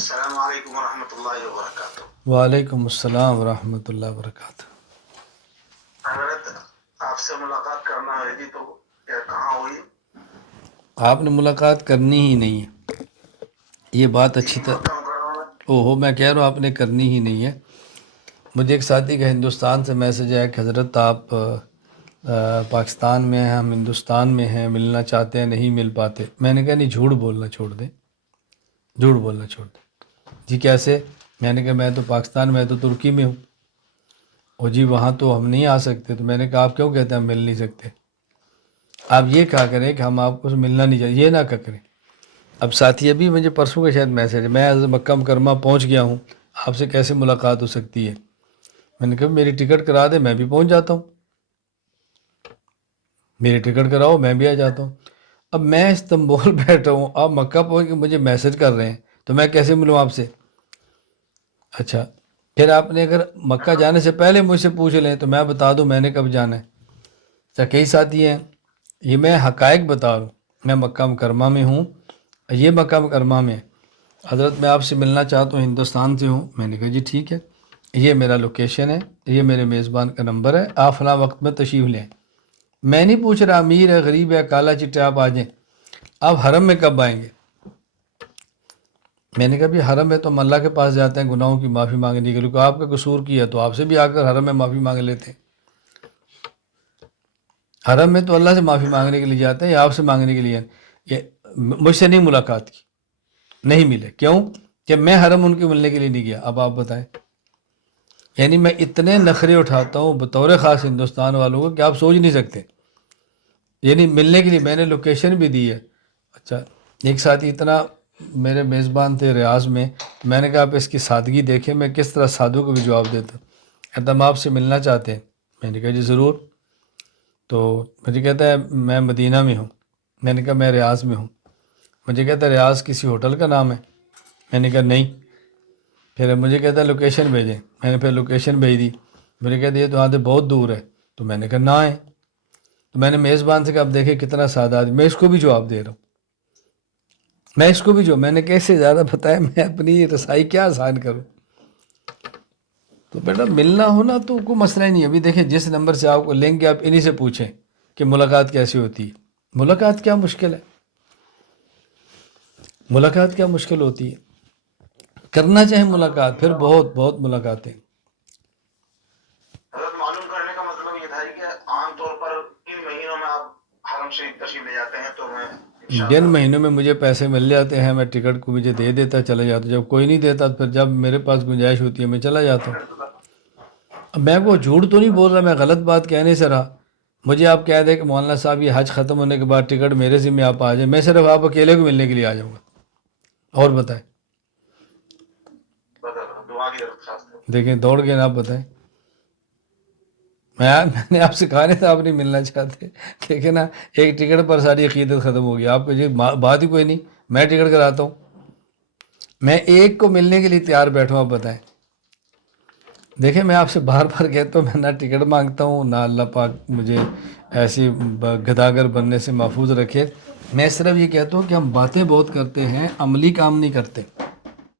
السلام علیکم ورحمۃ اللہ وبرکاتہ۔ وعلیکم السلام ورحمۃ اللہ وبرکاتہ۔ حضرت آپ سے ملاقات کرنا ہے جی، تو کیا کہاں ہوئی؟ آپ نے ملاقات کرنی ہی نہیں ہے، یہ بات اچھی طرح مکہ مکرمہ میں۔ اوہو میں کہہ رہا ہوں آپ نے کرنی ہی نہیں ہے۔ مجھے ایک ساتھی کا ہندوستان سے میسج آیا کہ حضرت آپ پاکستان میں ہیں، ہم ہندوستان میں ہیں، ملنا چاہتے ہیں نہیں مل پاتے۔ میں نے کہا نہیں، جھوٹ بولنا چھوڑ دیں، جھوٹ بولنا چھوڑ دیں۔ جی کیسے؟ میں نے کہا میں تو پاکستان میں تو ترکی میں ہوں، اور جی وہاں تو ہم نہیں آ سکتے۔ تو میں نے کہا آپ کیوں کہتے ہیں ہم مل نہیں سکتے؟ آپ یہ کہا کریں کہ ہم آپ کو ملنا نہیں چاہیے، یہ نہ کہا کریں۔ اب ساتھی ابھی مجھے پرسوں کا شاید میسج ہے، میں مکہ مکرمہ پہنچ گیا ہوں، آپ سے کیسے ملاقات ہو سکتی ہے؟ میں نے کہا میری ٹکٹ کرا دے، میں بھی پہنچ جاتا ہوں، میری ٹکٹ کراؤ میں بھی آ جاتا ہوں۔ اب میں استنبول بیٹھا ہوں، آپ مکہ پہنچ کے مجھے میسج کر رہے ہیں، تو میں کیسے ملوں آپ سے؟ اچھا پھر آپ نے اگر مکہ جانے سے پہلے مجھ سے پوچھ لیں تو میں بتا دوں میں نے کب جانا ہے۔ اچھا کئی ساتھی ہیں، یہ میں حقائق بتا رہا ہوں، میں مکہ مکرمہ میں ہوں، یہ مکہ مکرمہ میں ہے۔ حضرت میں آپ سے ملنا چاہتا ہوں، ہندوستان سے ہوں۔ میں نے کہا جی ٹھیک ہے، یہ میرا لوکیشن ہے، یہ میرے میزبان کا نمبر ہے، آپ فلاں وقت میں تشریف لیں۔ میں نہیں پوچھ رہا امیر ہے غریب ہے کالا چٹا آپ آ جائیں، آپ حرم میں کب آئیں گے؟ میں نے کہا بھی حرم میں تو ہم اللہ کے پاس جاتے ہیں گناہوں کی معافی مانگنے کے لیے، آپ کا قصور کیا تو آپ سے بھی آ کر حرم میں معافی مانگ لیتے ہیں۔ حرم میں تو اللہ سے معافی مانگنے کے لیے جاتے ہیں، یا آپ سے مانگنے کے لیے؟ یہ مجھ سے نہیں ملاقات کی، نہیں ملے، کیوں کہ میں حرم ان کے ملنے کے لیے نہیں گیا۔ اب آپ بتائیں، یعنی میں اتنے نخرے اٹھاتا ہوں بطور خاص ہندوستان والوں کو کہ آپ سوچ نہیں سکتے، یعنی ملنے کے لیے میں نے لوکیشن بھی دی ہے۔ اچھا ایک ساتھی اتنا میرے میزبان تھے ریاض میں نے کہا آپ اس کی سادگی دیکھیں، میں کس طرح سادھو کو بھی جواب دیتا ہوں۔ کہتا ہم آپ سے ملنا چاہتے ہیں۔ میں نے کہا جی ضرور۔ تو مجھے کہتا ہے میں مدینہ میں ہوں۔ میں نے کہا میں ریاض میں ہوں۔ مجھے کہتا ہے ریاض کسی ہوٹل کا نام ہے؟ میں نے کہا نہیں۔ پھر مجھے کہتا ہے لوکیشن بھیجیں، میں نے پھر لوکیشن بھیج دی۔ مجھے کہتا ہے یہ تو یہاں سے بہت دور ہے، تو میں نے کہا نہ آئیں۔ تو میں نے میزبان سے کہا اب دیکھیں کتنا سادہ آدمی، میں اس کو بھی جواب دے رہا ہوں، میں اس کو بھی جو میں نے کیسے زیادہ بتایا، میں اپنی رسائی کیا آسان کروں۔ تو بیٹا ملنا ہونا تو کوئی مسئلہ ہی نہیں ہے۔ ابھی دیکھیں جس نمبر سے آپ کو لیں گے آپ انہی سے پوچھیں کہ ملاقات کیسی ہوتی ہے۔ ملاقات کیا مشکل ہے؟ ملاقات کیا مشکل ہوتی ہے؟ کرنا چاہے ملاقات، پھر بہت بہت ملاقاتیں۔ حضرت معلوم کرنے کا مطلب یہ تھا کہ عام طور پر کن مہینوں میں آپ حرم شریف تشریف لے جاتے ہیں؟ تو میں جن انشاءاللہ مہینوں میں مجھے پیسے مل جاتے ہیں میں ٹکٹ کو مجھے دے دیتا چلا جاتا ہوں، جب کوئی نہیں دیتا پھر جب میرے پاس گنجائش ہوتی ہے میں چلا جاتا ہوں۔ اب میں کو جھوٹ تو نہیں بول رہا، میں غلط بات کہنے سے رہا۔ مجھے آپ کہہ دیں کہ مولانا صاحب یہ حج ختم ہونے کے بعد ٹکٹ میرے ذمہ آپ آ جائیں، میں صرف آپ اکیلے کو ملنے کے لیے آ جاؤں گا، اور بتائیں۔ دعا کی درخواست ہے۔ دیکھیں دوڑ کے نہ آپ بتائیں، میں نے آپ سے کہا نہیں تھا آپ نہیں ملنا چاہتے، دیکھیں نا ایک ٹکٹ پر ساری عقیدت ختم ہو گئی۔ آپ کو یہ بات ہی کوئی نہیں، میں ٹکٹ کراتا ہوں، میں ایک کو ملنے کے لیے تیار بیٹھوں، آپ بتائیں۔ دیکھیں میں آپ سے بار بار کہتا ہوں میں نہ ٹکٹ مانگتا ہوں، نہ اللہ پاک مجھے ایسی گداگر بننے سے محفوظ رکھے۔ میں صرف یہ کہتا ہوں کہ ہم باتیں بہت کرتے ہیں، عملی کام نہیں کرتے۔